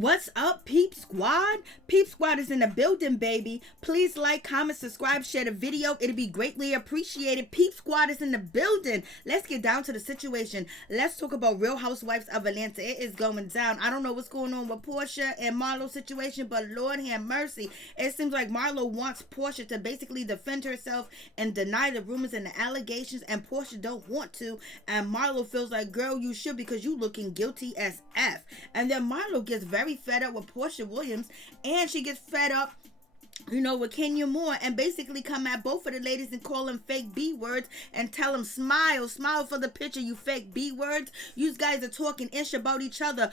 What's up, Peep Squad? Peep Squad is in the building, baby. Please like, comment, subscribe, share the video. It'll be greatly appreciated. Peep Squad is in the building. Let's get down to the situation. Let's talk about Real Housewives of Atlanta. It is going down. I don't know what's going on with Porsha and Marlo's situation, but Lord have mercy. It seems like Marlo wants Porsha to basically defend herself and deny the rumors and the allegations, and Porsha don't want to. And Marlo feels like, girl, you should, because you looking guilty as F. And then Marlo gets very fed up with Porsha Williams, and she gets fed up, with Kenya Moore, and basically come at both of the ladies and call them fake B words and tell them, smile for the picture, you fake B words. You guys are talking ish about each other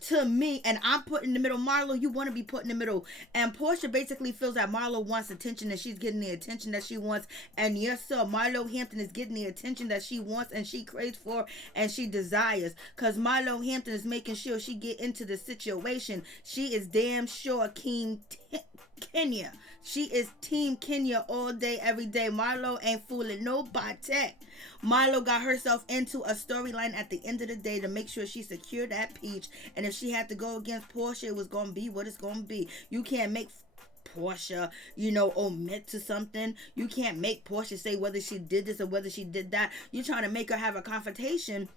to me, and I'm put in the middle. Marlo, you want to be put in the middle. And Porsha basically feels that Marlo wants attention, and she's getting the attention that she wants. And yes, sir, Marlo Hampton is getting the attention that she wants and she craves for and she desires, because Marlo Hampton is making sure she get into the situation. She is damn sure Kenya. She is Team Kenya all day, every day. Marlo ain't fooling nobody. Marlo got herself into a storyline at the end of the day to make sure she secured that peach. And if she had to go against Porsha, it was going to be what it's going to be. You can't make Porsha, omit to something. You can't make Porsha say whether she did this or whether she did that. You're trying to make her have a confrontation,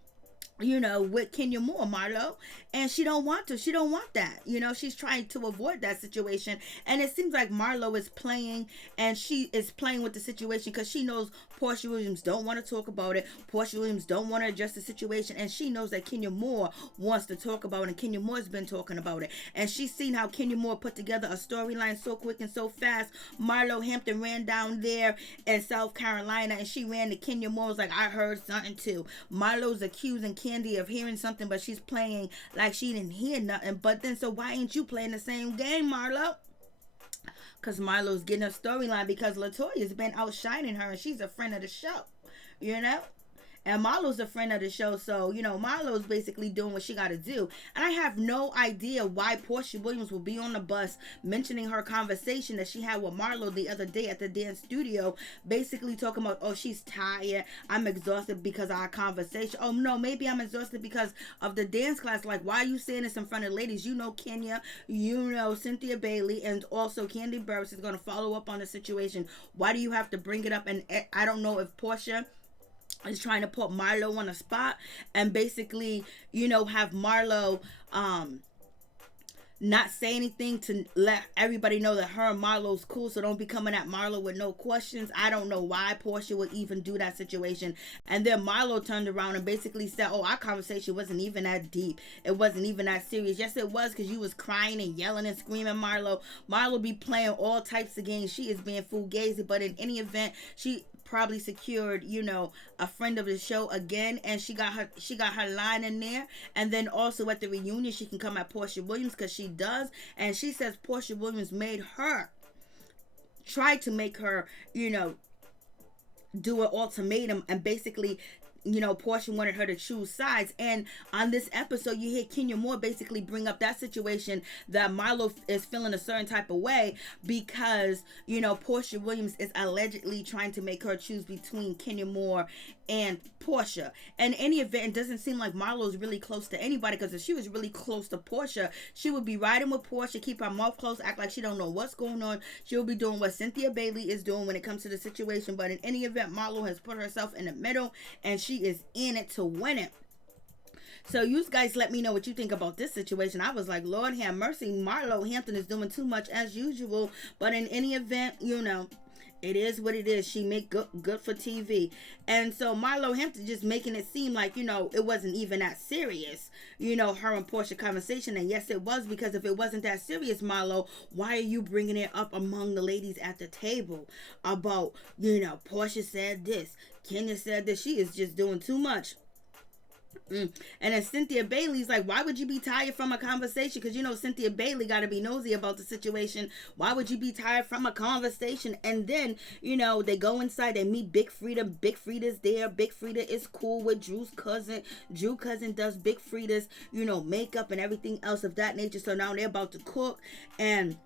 with Kenya Moore, Marlo, and she don't want to. She don't want that. She's trying to avoid that situation, and it seems like Marlo is playing, and she is playing with the situation because she knows Porsha Williams don't want to talk about it. Porsha Williams don't want to address the situation, and she knows that Kenya Moore wants to talk about it, and Kenya Moore's been talking about it, and she's seen how Kenya Moore put together a storyline so quick and so fast. Marlo Hampton ran down there in South Carolina, and she ran to Kenya Moore, was like, I heard something too. Marlo's accusing Kandi of hearing something, but she's playing like she didn't hear nothing. But then, so why ain't you playing the same game, Marlo? Because Marlo's getting a storyline because Latoya's been outshining her, and she's a friend of the show, And Marlo's a friend of the show, so, Marlo's basically doing what she got to do. And I have no idea why Porsha Williams will be on the bus mentioning her conversation that she had with Marlo the other day at the dance studio, basically talking about, oh, she's tired, I'm exhausted because of our conversation. Oh, no, maybe I'm exhausted because of the dance class. Like, why are you saying this in front of ladies? Kenya, Cynthia Bailey, and also Kandi Burruss is going to follow up on the situation. Why do you have to bring it up? And I don't know if Porsha is trying to put Marlo on a spot and basically, have Marlo not say anything to let everybody know that her and Marlo's cool, so don't be coming at Marlo with no questions. I don't know why Porsha would even do that situation. And then Marlo turned around and basically said, oh, our conversation wasn't even that deep. It wasn't even that serious. Yes, it was, because you was crying and yelling and screaming, Marlo. Marlo be playing all types of games. She is being fugazi, but in any event, she probably secured, a friend of the show again, and she got her line in there. And then also at the reunion, she can come at Porsha Williams, because she does, and she says Porsha Williams tried to make her, do an ultimatum, and basically, Porsha wanted her to choose sides. And on this episode, you hear Kenya Moore basically bring up that situation that Marlo is feeling a certain type of way because, Porsha Williams is allegedly trying to make her choose between Kenya Moore and Porsha. In any event, it doesn't seem like Marlo's really close to anybody, because if she was really close to Porsha, she would be riding with Porsha, keep her mouth closed, act like she don't know what's going on. She'll be doing what Cynthia Bailey is doing when it comes to the situation. But in any event, Marlo has put herself in the middle, and she is in it to win it. So you guys let me know what you think about this situation. I was like, Lord have mercy, Marlo Hampton is doing too much as usual. But in any event, it is what it is. She make good for TV. And so Marlo Hampton just making it seem like, it wasn't even that serious, her and Porsha conversation. And yes, it was, because if it wasn't that serious, Marlo, why are you bringing it up among the ladies at the table about, Porsha said this, Kenya said this? She is just doing too much. And then Cynthia Bailey's like, why would you be tired from a conversation? Because Cynthia Bailey got to be nosy about the situation. Why would you be tired from a conversation? And then they go inside, they meet Big Freedia. Big Freedia's there. Big Freedia is cool with Drew's cousin. Drew cousin does Big Freedia's makeup and everything else of that nature. So now they're about to cook, and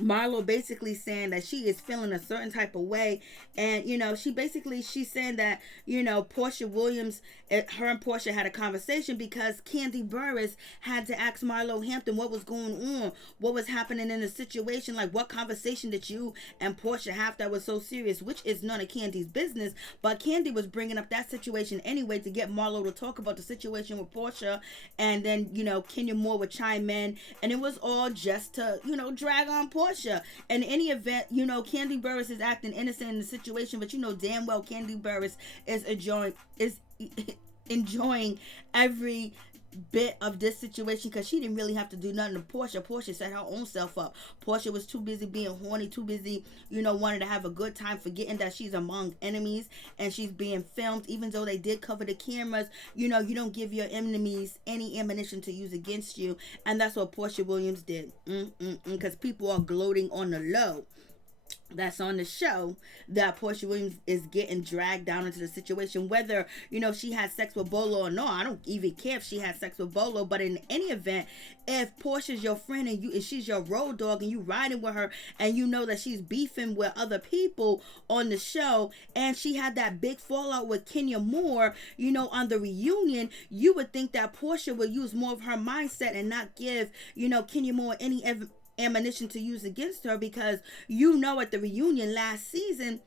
Marlo basically saying that she is feeling a certain type of way, and she's saying that Porsha Williams, her and Porsha had a conversation because Kandi Burruss had to ask Marlo Hampton what was going on, what was happening in the situation, like what conversation did you and Porsha have that was so serious, which is none of Kandi's business, but Kandi was bringing up that situation anyway to get Marlo to talk about the situation with Porsha, and then Kenya Moore would chime in, and it was all just to drag on Porsha. In any event, Kandi Burruss is acting innocent in the situation, but damn well Kandi Burruss is enjoying every bit of this situation because she didn't really have to do nothing to Porsha. Porsha set her own self up. Porsha was too busy being horny, too busy, wanting to have a good time, forgetting that she's among enemies and she's being filmed. Even though they did cover the cameras, you don't give your enemies any ammunition to use against you, and that's what Porsha Williams did. Because people are gloating on the low that's on the show that Porsha Williams is getting dragged down into the situation, whether she had sex with Bolo or no. I don't even care if she had sex with Bolo, but in any event, if Portia's your friend and if she's your road dog and you riding with her and that she's beefing with other people on the show, and she had that big fallout with Kenya Moore on the reunion, you would think that Porsha would use more of her mindset and not give Kenya Moore any ammunition to use against her, because at the reunion last season,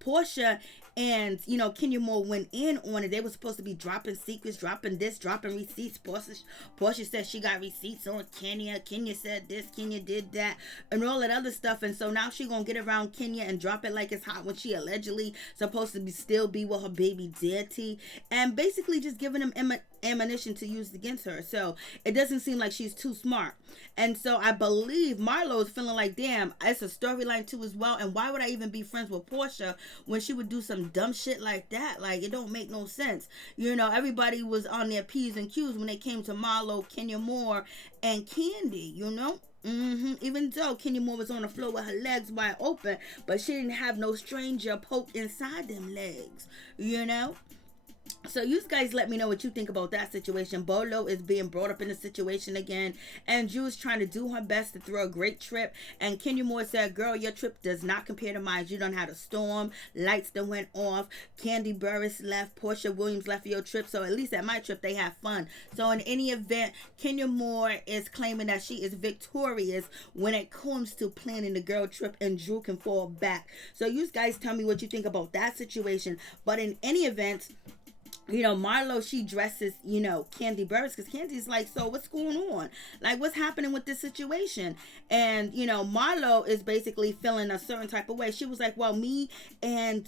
Porsha and Kenya Moore went in on it. They were supposed to be dropping secrets, dropping this, dropping receipts. Porsha said she got receipts on Kenya. Kenya said this, Kenya did that, and all that other stuff. And so now she gonna get around Kenya and drop it like it's hot when she allegedly supposed to still be with her baby daddy, and basically just giving him ammunition to use against her. So it doesn't seem like she's too smart. And so I believe Marlo is feeling like, damn, it's a storyline too as well. And why would I even be friends with Porsha when she would do some dumb shit like that? Like, it don't make no sense. Everybody was on their P's and Q's when they came to Marlo, Kenya Moore, and Kandi, Even though Kenya Moore was on the floor with her legs wide open, but she didn't have no stranger poke inside them legs, So you guys let me know what you think about that situation. Bolo is being brought up in the situation again, and Drew's trying to do her best to throw a great trip, and Kenya Moore said, girl, your trip does not compare to mine. You done had a storm, lights that went off, Kandi Burruss left, Porsha Williams left for your trip, so at least at my trip they have fun. So in any event, Kenya Moore is claiming that she is victorious when it comes to planning the girl trip, and Drew can fall back. So you guys tell me what you think about that situation. But in any event, Marlo, she dresses, Kandi Burruss, because Kandi's like, so what's going on? Like, what's happening with this situation? And, Marlo is basically feeling a certain type of way. She was like, well, me and,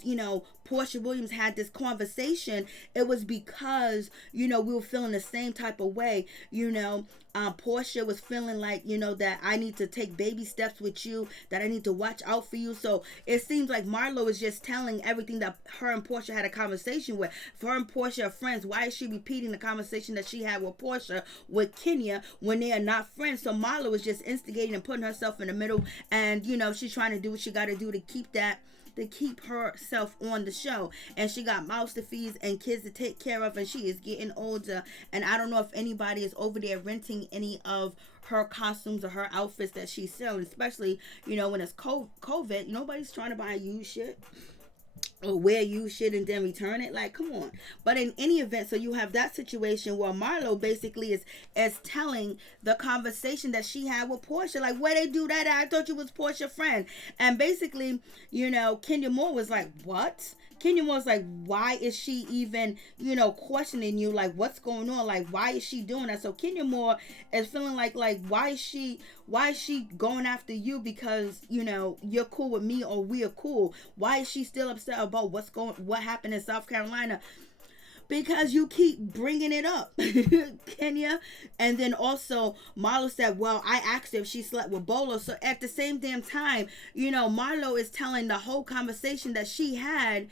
Porsha Williams had this conversation. It was because, we were feeling the same type of way, Porsha was feeling like, that I need to take baby steps with you, that I need to watch out for you. So it seems like Marlo is just telling everything that her and Porsha had a conversation with. For her and Porsha are friends, why is she repeating the conversation that she had with Porsha with Kenya when they are not friends? So Marlo is just instigating and putting herself in the middle, and she's trying to do what she got to do to keep herself on the show. And she got mouths to feed and kids to take care of, and she is getting older, and I don't know if anybody is over there renting any of her costumes or her outfits that she's selling, especially when it's COVID. Nobody's trying to buy used shit or wear you shit and then return it. Like, come on. But in any event, so you have that situation where Marlo basically is telling the conversation that she had with Porsha, like, where they do that at? I thought you was Porsha's friend. And basically, Kenya Moore was like, what? Kenya Moore's like, why is she even, questioning you? Like, what's going on? Like, why is she doing that? So Kenya Moore is feeling like, why is she going after you because, you're cool with me or we are cool? Why is she still upset about what happened in South Carolina? Because you keep bringing it up, Kenya. And then also Marlo said, well, I asked her if she slept with Bolo. So at the same damn time, Marlo is telling the whole conversation that she had,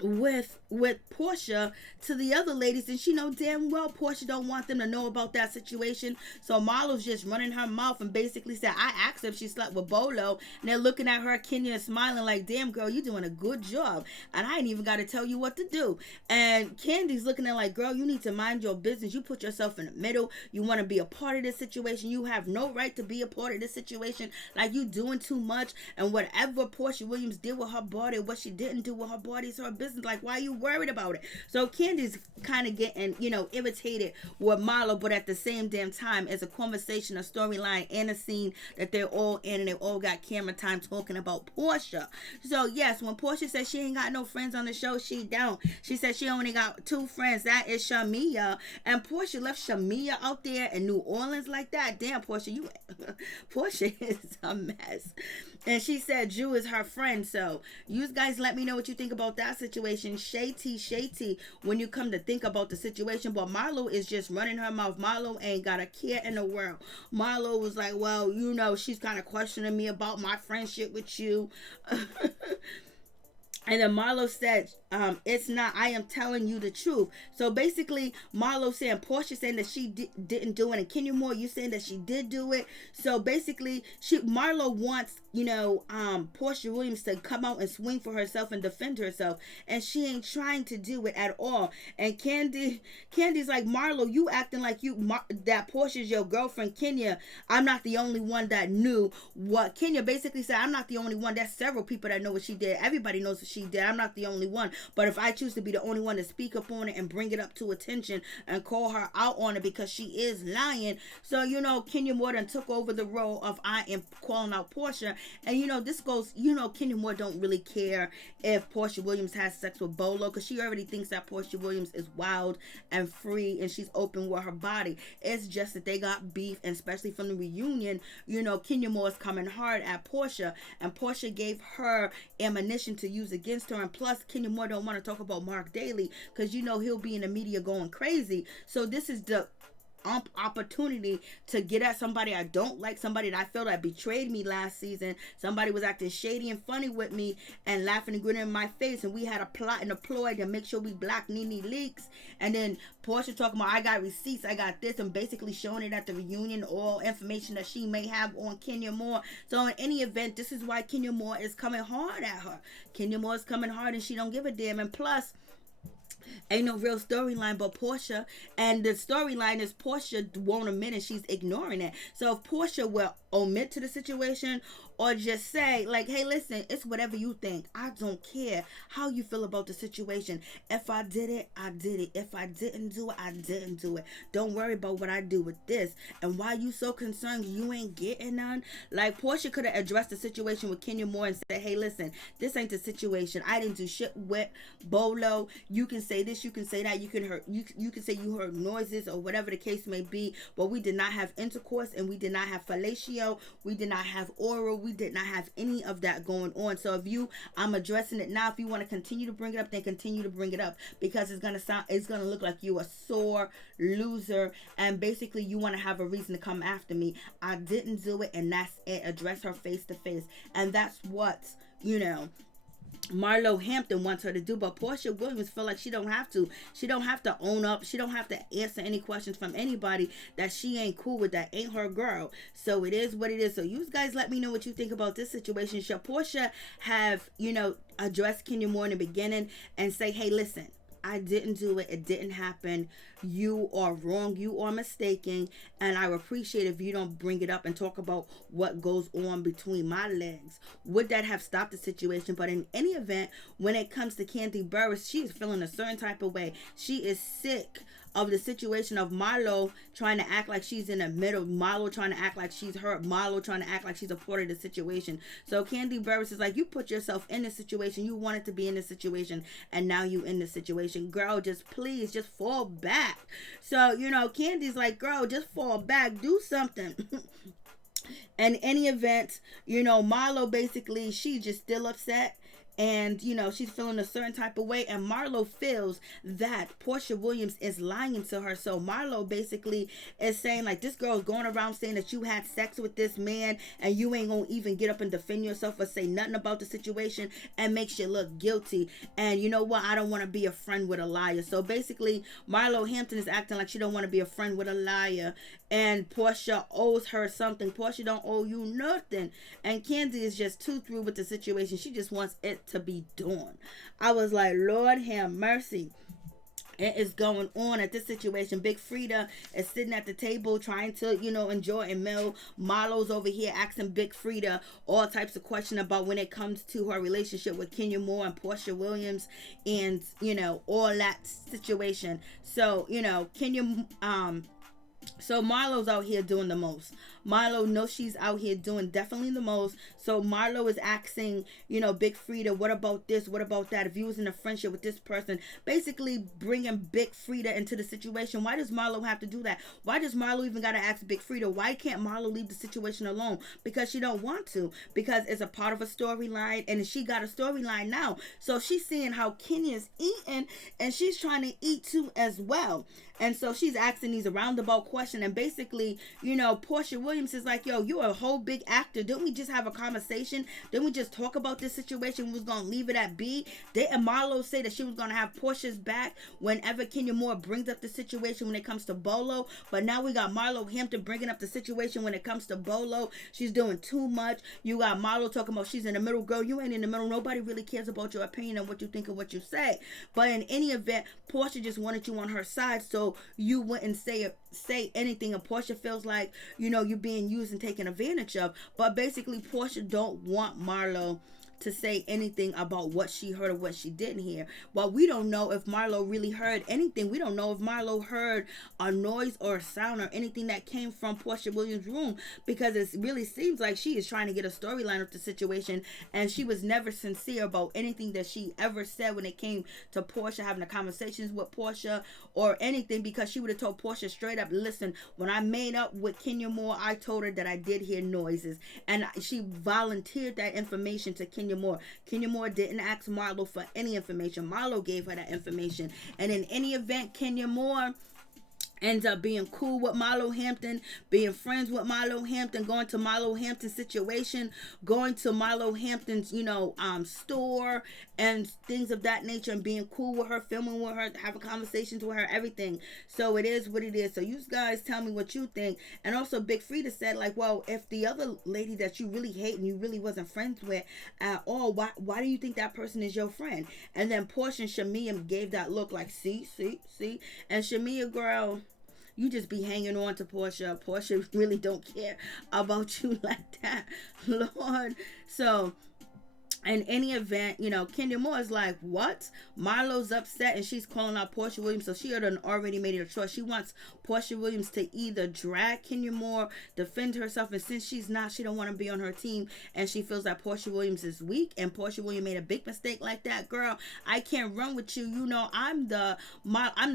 with with Porsha to the other ladies, and she know damn well Porsha don't want them to know about that situation. So Marlo's just running her mouth and basically said, I asked her if she slept with Bolo, and they're looking at her, Kenya, and smiling like, damn girl, you doing a good job, and I ain't even got to tell you what to do. And Kandi's looking at like, girl, you need to mind your business. You put yourself in the middle. You want to be a part of this situation. You have no right to be a part of this situation. Like, you doing too much, and whatever Porsha Williams did with her body, what she didn't do with her body is her business. Like, why are you worried about it? So Kandi's kind of getting, irritated with Marlo, but at the same damn time, it's a conversation, a storyline, and a scene that they're all in, and they all got camera time talking about Porsha. So yes, when Porsha says she ain't got no friends on the show, she don't. She said she only got 2 friends. That is Shamia, and Porsha left Shamia out there in New Orleans like that. Damn, Porsha, Porsha is a mess. And she said Drew is her friend. So you guys let me know what you think about that situation. Shady, when you come to think about the situation. But Marlo is just running her mouth. Marlo ain't got a care in the world. Marlo was like, well, she's kind of questioning me about my friendship with you. And then Marlo said, it's not, I am telling you the truth. So basically, Marlo saying, Porsha saying that she didn't do it. And Kenya Moore, you saying that she did do it. So basically, Marlo wants, Porsha Williams to come out and swing for herself and defend herself. And she ain't trying to do it at all. And Kandi's like, Marlo, you acting like that Porsha's your girlfriend, Kenya. I'm not the only one that knew what Kenya basically said. I'm not the only one. There's several people that know what she did. Everybody knows what she did. I'm not the only one. But if I choose to be the only one to speak up on it and bring it up to attention and call her out on it because she is lying. So, Kenya Moore done took over the role of I am calling out Porsha. And, this goes, Kenya Moore don't really care if Porsha Williams has sex with Bolo, because she already thinks that Porsha Williams is wild and free and she's open with her body. It's just that they got beef, and especially from the reunion, Kenya Moore is coming hard at Porsha, and Porsha gave her ammunition to use against her. And plus, Kenya Moore don't want to talk about Mark Daly because he'll be in the media going crazy. So this is the opportunity to get at somebody I don't like, somebody that I feel that betrayed me last season. Somebody was acting shady and funny with me and laughing and grinning in my face, and we had a plot and a ploy to make sure we block Nene leaks. And then Porsha talking about, I got receipts, I got this, and basically showing it at the reunion, all information that she may have on Kenya Moore. So in any event, this is why Kenya Moore is coming hard at her. Kenya Moore is coming hard and she don't give a damn. And plus, ain't no real storyline but Porsha, and the storyline is Porsha won't admit and she's ignoring it. So if Porsha will omit to the situation or just say like, hey, listen, it's whatever you think, I don't care how you feel about the situation. If I did it, I did it. If I didn't do it, I didn't do it. Don't worry about what I do with this. And why you so concerned you ain't getting none? Like, Porsha could have addressed the situation with Kenya Moore and said, hey, listen, this ain't the situation. I didn't do shit with Bolo. You can say this, you can say that, you can say you heard noises or whatever the case may be, but we did not have intercourse, and we did not have fellatio, we did not have oral, we did not have any of that going on. So if I'm addressing it now. If you want to continue to bring it up, then continue to bring it up, because it's gonna look like you a sore loser, and basically you want to have a reason to come after me. I didn't do it, and that's it. Address her face to face, and that's what Marlo Hampton wants her to do. But Porsha Williams feel like she don't have to. She don't have to own up. She don't have to answer any questions from anybody that she ain't cool with, that ain't her girl. So it is what it is. So you guys let me know what you think about this situation. Should Porsha have, addressed Kenya Moore in the beginning and say, hey, listen, I didn't do it. It didn't happen. You are wrong. You are mistaken. And I appreciate if you don't bring it up and talk about what goes on between my legs. Would that have stopped the situation? But in any event, when it comes to Kandi Burruss, she is feeling a certain type of way. She is sick of the situation of Marlo trying to act like she's in the middle, Marlo trying to act like she's hurt, Marlo trying to act like she's a part of the situation. So Kandi Burruss is like, you put yourself in this situation, you wanted to be in this situation, and now you in this situation. Girl, please fall back. So, Kandi's like, girl, just fall back, do something. In any event, Marlo basically, she's just still upset. and she's feeling a certain type of way, and Marlo feels that Porsha Williams is lying to her. So Marlo basically is saying, like, this girl is going around saying that you had sex with this man and you ain't gonna even get up and defend yourself or say nothing about the situation, and makes you look guilty. And you know what, I don't want to be a friend with a liar. So basically Marlo Hampton is acting like she don't want to be a friend with a liar, and Porsha owes her something. Porsha don't owe you nothing, and Kandi is just too through with the situation. She just wants it to be done. I was like, Lord have mercy. It is going on at this situation. Big Freedia is sitting at the table trying to, enjoy a meal. Marlo's over here asking Big Freedia all types of questions about when it comes to her relationship with Kenya Moore and Porsha Williams, and, all that situation. So, so Marlo's out here doing the most. Marlo knows she's out here doing definitely the most. So Marlo is asking, Big Freedia, what about this? What about that? If you was in a friendship with this person, basically bringing Big Freedia into the situation. Why does Marlo have to do that? Why does Marlo even got to ask Big Freedia? Why can't Marlo leave the situation alone? Because she don't want to. Because it's a part of a storyline, and she got a storyline now. So she's seeing how Kenya's eating, and she's trying to eat too as well. And so she's asking these roundabout questions, and basically, Porsha Williams is like, yo, you're a whole big actor. Didn't we just have a conversation? Didn't we just talk about this situation? We was going to leave it at B. Didn't Marlo say that she was going to have Porsha's back whenever Kenya Moore brings up the situation when it comes to Bolo? But now we got Marlo Hampton bringing up the situation when it comes to Bolo. She's doing too much. You got Marlo talking about she's in the middle. Girl, you ain't in the middle. Nobody really cares about your opinion and what you think and what you say. But in any event, Porsha just wanted you on her side, so you wouldn't say anything. And Porsha feels like, you're being used and taken advantage of. But basically, Porsha don't want Marlo to say anything about what she heard or what she didn't hear. Well, we don't know if Marlo really heard anything. We don't know if Marlo heard a noise or a sound or anything that came from Porsha Williams' room, because it really seems like she is trying to get a storyline of the situation, and she was never sincere about anything that she ever said when it came to Porsha, having the conversations with Porsha or anything, because she would have told Porsha straight up, listen, when I made up with Kenya Moore, I told her that I did hear noises, and she volunteered that information to Kenya Moore. Kenya Moore didn't ask Marlo for any information. Marlo gave her that information. And in any event, Kenya Moore ends up being cool with Marlo Hampton, being friends with Marlo Hampton, going to Marlo Hampton's situation, going to Marlo Hampton's, store and things of that nature, and being cool with her, filming with her, having conversations with her, everything. So it is what it is. So you guys tell me what you think. And also Big Freedia said, like, well, if the other lady that you really hate and you really wasn't friends with at all, why do you think that person is your friend? And then Porsha and Shamia gave that look like, see. And Shamia, girl, you just be hanging on to Porsha. Porsha really don't care about you like that, Lord. So in any event, Kenya Moore is like, what? Marlo's upset and she's calling out Porsha Williams. So she had already made it a choice. She wants Porsha Williams to either drag Kenya Moore, defend herself, and since she's not, she don't want to be on her team, and she feels that Porsha Williams is weak, and Porsha Williams made a big mistake like that. Girl, I can't run with you. I'm the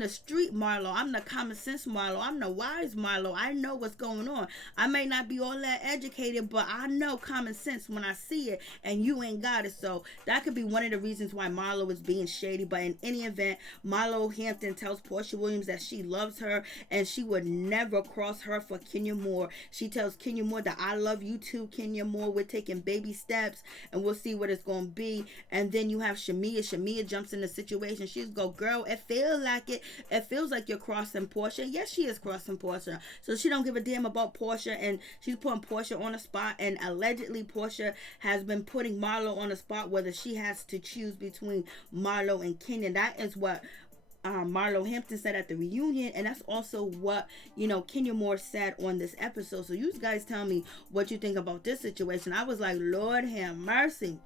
street Marlo. I'm the common sense Marlo. I'm the wise Marlo. I know what's going on. I may not be all that educated, but I know common sense when I see it, and you ain't got it. So that could be one of the reasons why Marlo is being shady. But in any event, Marlo Hampton tells Porsha Williams that she loves her and she would never cross her for Kenya Moore. She tells Kenya Moore that I love you too, Kenya Moore. We're taking baby steps and we'll see what it's going to be. And then you have Shamia. Shamia jumps in the situation. She's go, girl, it feels like it. It feels like you're crossing Porsha. Yes, she is crossing Porsha. So she don't give a damn about Porsha, and she's putting Porsha on the spot. And allegedly Porsha has been putting Marlo on the spot, whether she has to choose between Marlo and Kenya. That is what Marlo Hampton said at the reunion, and that's also what Kenya Moore said on this episode. So you guys tell me what you think about this situation. I was like, Lord have mercy.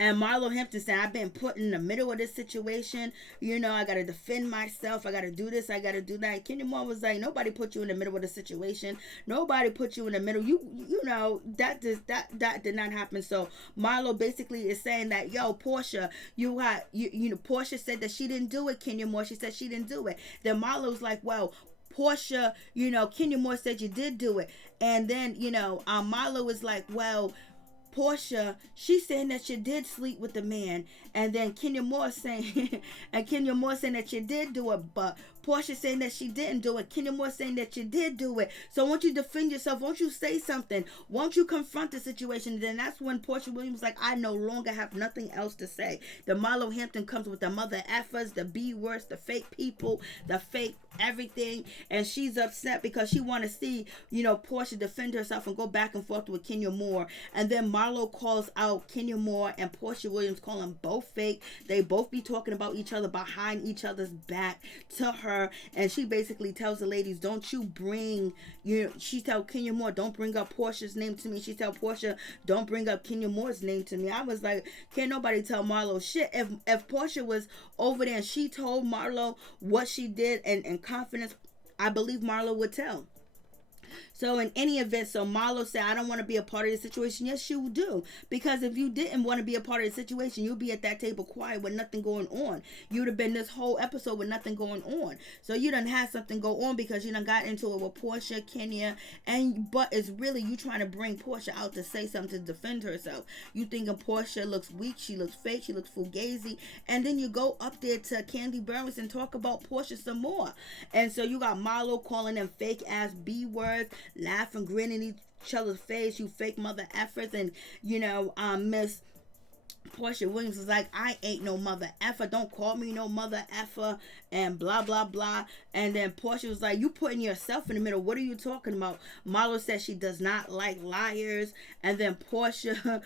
And Marlo Hampton said, I've been put in the middle of this situation. I got to defend myself. I got to do this. I got to do that. Kenya Moore was like, nobody put you in the middle of the situation. Nobody put you in the middle. That did not happen. So Marlo basically is saying that, yo, Porsha, Porsha said that she didn't do it, Kenya Moore. She said she didn't do it. Then Marlo's like, well, Porsha, Kenya Moore said you did do it. And then, Marlo is like, well, Porsha, she's saying that she did sleep with the man, and then Kenya Moore saying, and Kenya Moore saying that she did do it, but Porsha saying that she didn't do it. Kenya Moore saying that she did do it. So won't you defend yourself? Won't you say something? Won't you confront the situation? Then that's when Porsha Williams was like, I no longer have nothing else to say. The Marlo Hampton comes with the mother effers, the B words, the fake people, the fake everything, and she's upset because she want to see, Porsha defend herself and go back and forth with Kenya Moore. And then Marlo calls out Kenya Moore and Porsha Williams, call them both fake. They both be talking about each other behind each other's back to her, and she basically tells the ladies, don't you bring, she tell Kenya Moore, don't bring up Porsha's name to me. She tell Porsha, don't bring up Kenya Moore's name to me. I was like, can't nobody tell Marlo shit. If Porsha was over there and she told Marlo what she did and confidence, I believe Marlo would tell. So in any event, so Marlo said, I don't want to be a part of the situation. Yes, you do. Because if you didn't want to be a part of the situation, you'd be at that table quiet with nothing going on. You'd have been this whole episode with nothing going on. So you done had something go on because you done got into it with Porsha, Kenya, but it's really you trying to bring Porsha out to say something to defend herself. You thinking Porsha looks weak, she looks fake, she looks fugazi, and then you go up there to Kandi Burruss and talk about Porsha some more. And so you got Marlo calling them fake ass B words, laughing, grinning each other's face, you fake mother effers, and Miss Porsha Williams was like, I ain't no mother effer, don't call me no mother effer, and blah blah blah. And then Porsha was like, you putting yourself in the middle, what are you talking about? Marlo said she does not like liars. And then Porsha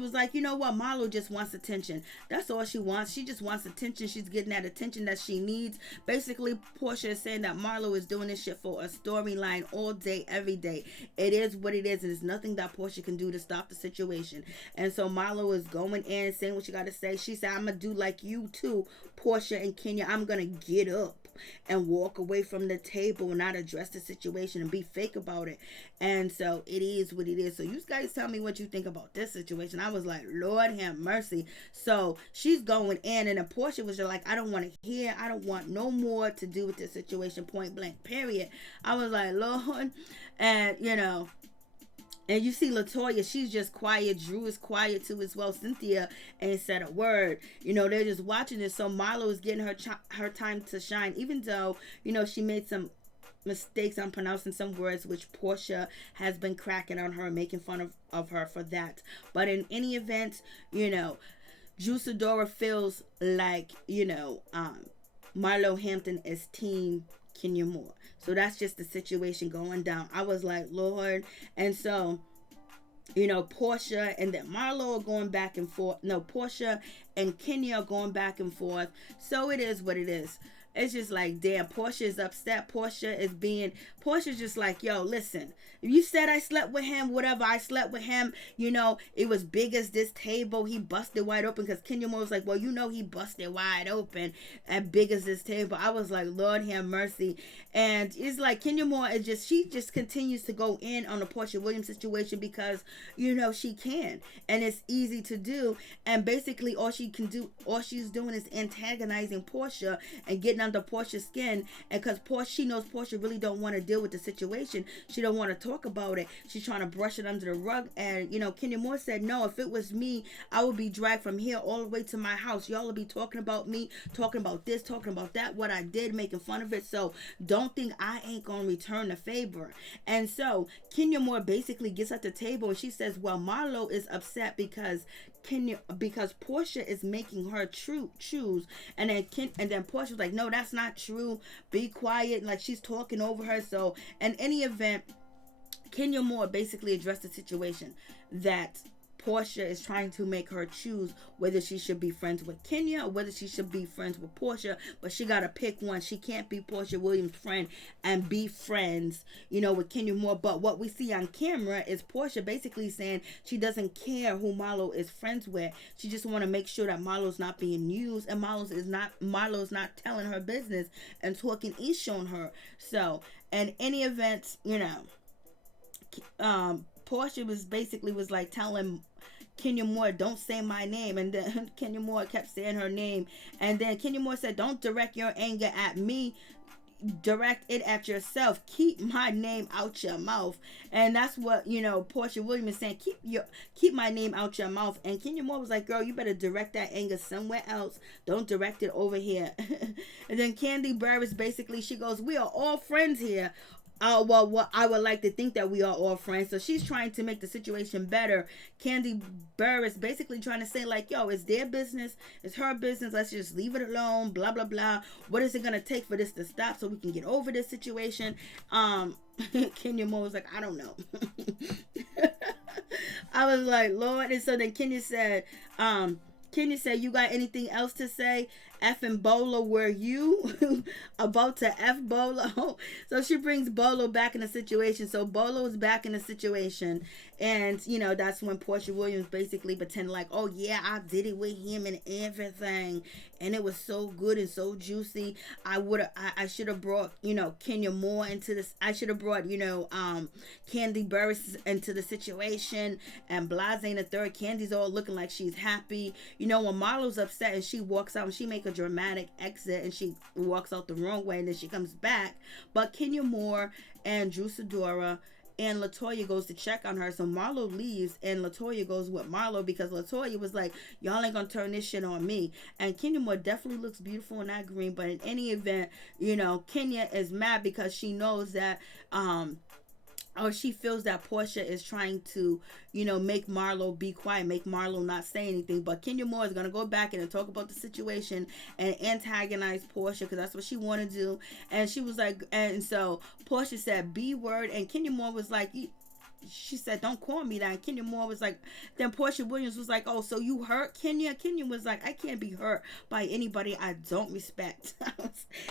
was like, you know what, Marlo just wants attention. That's all she wants. She just wants attention. She's getting that attention that she needs. Basically, Porsha is saying that Marlo is doing this shit for a storyline all day, every day. It is what it is, and there's nothing that Porsha can do to stop the situation. And so Marlo is going in, saying what you got to say. She said, I'm going to do like you too, Porsha and Kenya. I'm going to get up and walk away from the table and not address the situation and be fake about it. And so it is what it is. So you guys tell me what you think about this situation. I was like, Lord have mercy. So she's going in, and then Porsha was just like, I don't want to hear, I don't want no more to do with this situation, point blank, period. I was like, Lord. And and you see Latoya, she's just quiet. Drew is quiet too as well. Cynthia ain't said a word. They're just watching this. So Marlo is getting her time to shine, even though, she made some mistakes on pronouncing some words, which Porsha has been cracking on her, making fun of her for that. But in any event, Sidora feels like, Marlo Hampton is team Kenya Moore. So that's just the situation going down. I was like, Lord. And so, Porsha and then Marlo are going back and forth. No, Porsha and Kenya are going back and forth. So it is what it is. It's just like, damn, Porsha is upset. Porsha's just like, yo, listen, if you said I slept with him, whatever, I slept with him, it was big as this table. He busted wide open, because Kenya Moore was like, well, he busted wide open and big as this table. I was like, Lord have mercy. And it's like Kenya Moore she just continues to go in on the Porsha Williams situation because, she can. And it's easy to do. And basically all she's doing is antagonizing Porsha and getting under Porsha's skin. And because she knows Porsha really don't want to deal with the situation. She don't want to talk about it. She's trying to brush it under the rug. And, Kenya Moore said, no, if it was me, I would be dragged from here all the way to my house. Y'all will be talking about me, talking about this, talking about that, what I did, making fun of it. So don't think I ain't going to return the favor. And so Kenya Moore basically gets at the table and she says, well, Marlo is upset because Porsha is making her choose. And then Porsha was like, no, that's not true. Be quiet. Like, she's talking over her. So in any event, Kenya Moore basically addressed the situation that Porsha is trying to make her choose whether she should be friends with Kenya or whether she should be friends with Porsha, but she gotta pick one. She can't be Porsha Williams' friend and be friends, with Kenya Moore. But what we see on camera is Porsha basically saying she doesn't care who Marlo is friends with. She just want to make sure that Marlo's not being used, and Marlo's not telling her business and talking ish on her. So in any event, Porsha was like telling Kenya Moore, don't say my name. And then Kenya Moore kept saying her name. And then Kenya Moore said, don't direct your anger at me. direct it at yourself. Keep my name out your mouth. And that's what, Porsha Williams is saying. Keep my name out your mouth. And Kenya Moore was like, girl, you better direct that anger somewhere else. Don't direct it over here. And then Kandi Burruss, basically, she goes, we are all friends here. Well, I would like to think that we are all friends. So she's trying to make the situation better. Kandi Burruss basically trying to say, like, yo, it's their business. It's her business. Let's just leave it alone. Blah, blah, blah. What is it going to take for this to stop so we can get over this situation? Kenya Moore was like, I don't know. I was like, Lord. And so then Kenya said, you got anything else to say? Effing Bolo, were you about to F Bolo? So she brings Bolo back in the situation. So Bolo is back in the situation. And, that's when Porsha Williams basically pretended like, oh, yeah, I did it with him and everything. And it was so good and so juicy. I should have brought, Kenya Moore into this. I should have brought, Kandi Burruss into the situation. And Blase the third. Candy's all looking like she's happy. When Marlo's upset and she walks out and she make a dramatic exit and she walks out the wrong way and then she comes back. But Kenya Moore and Sidora and Latoya goes to check on her. So Marlo leaves and Latoya goes with Marlo because Latoya was like, y'all ain't gonna turn this shit on me. And Kenya Moore definitely looks beautiful in that green. But in any event, Kenya is mad because she knows that or she feels that Porsha is trying to, make Marlo be quiet, make Marlo not say anything. But Kenya Moore is going to go back in and talk about the situation and antagonize Porsha because that's what she want to do. And she was like, and so Porsha said, B word. And Kenya Moore was like, she said, don't call me that. And Kenya Moore was like, then Porsha Williams was like, oh, so you hurt Kenya? Kenya was like, I can't be hurt by anybody I don't respect.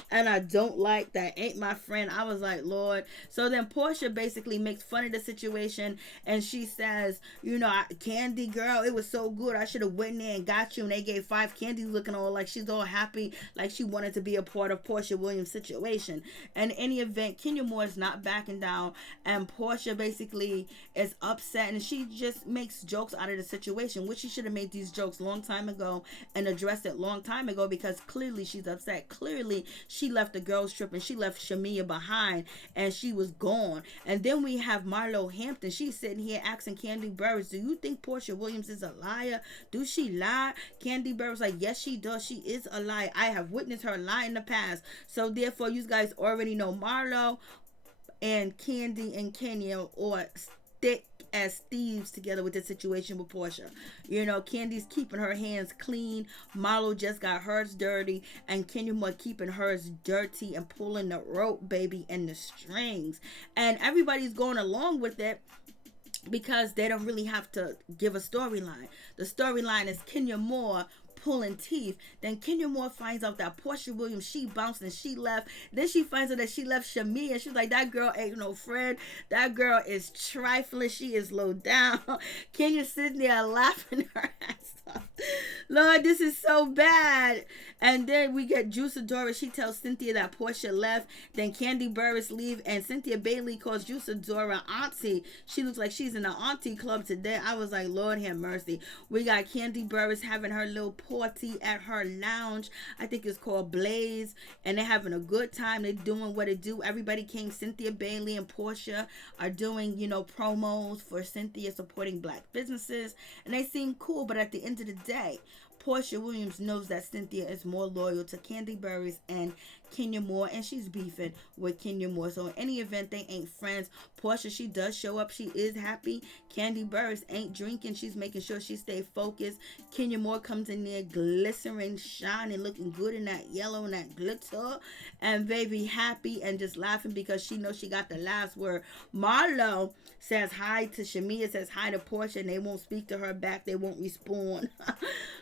And I don't like. That ain't my friend. I was like, Lord. So then Porsha basically makes fun of the situation. And she says, Kandi girl, it was so good. I should have went there and got you. And they gave 5 candies looking all like she's all happy. Like she wanted to be a part of Porsha Williams' situation. And in any event, Kenya Moore is not backing down. And Porsha basically is upset and she just makes jokes out of the situation, which she should have made these jokes long time ago and addressed it long time ago because clearly she's upset. Clearly she left the girls trip and she left Shamia behind and she was gone. And then we have Marlo Hampton. She's sitting here asking Kandi Burruss, do you think Porsha Williams is a liar? Do she lie? Kandi Burruss like, yes she does. She is a liar. I have witnessed her lie in the past. So therefore you guys already know Marlo and Kandi and Kenya or stick as thieves together with the situation with Porsha. Candy's keeping her hands clean. Marlo just got hers dirty. And Kenya Moore keeping hers dirty and pulling the rope, baby, and the strings. And everybody's going along with it because they don't really have to give a storyline. The storyline is Kenya Moore pulling teeth. Then Kenya Moore finds out that Porsha Williams, she bounced and she left. Then she finds out that she left Shamia. She's like, that girl ain't no friend. That girl is trifling. She is low down. Kenya's sitting there laughing her ass off. Lord, this is so bad. And then we get Sidora. She tells Cynthia that Porsha left. Then Kandi Burruss leave. And Cynthia Bailey calls Sidora auntie. She looks like she's in the auntie club today. I was like, Lord have mercy. We got Kandi Burruss having her little party at her lounge. I think it's called Blaze. And they're having a good time. They're doing what it do. Everybody came. Cynthia Bailey and Porsha are doing, promos for Cynthia supporting black businesses. And they seem cool. But at the end of the day, Porsha Williams knows that Cynthia is more loyal to Kandi Burruss and Kenya Moore, and she's beefing with Kenya Moore. So in any event, they ain't friends. Porsha, she does show up. She is happy. Kandi Burruss ain't drinking. She's making sure she stay focused. Kenya Moore comes in there glistering, shining, looking good in that yellow and that glitter, and baby happy and just laughing because she knows she got the last word. Marlo says hi to Shamia, says hi to Porsha, and they won't speak to her back. They won't respond.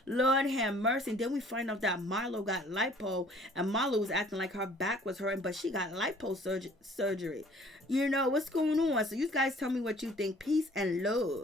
Lord have mercy. And then we find out that Marlo got lipo, and Marlo was acting like her back was hurting, but she got lipo surgery. What's going on? So you guys tell me what you think. Peace and love.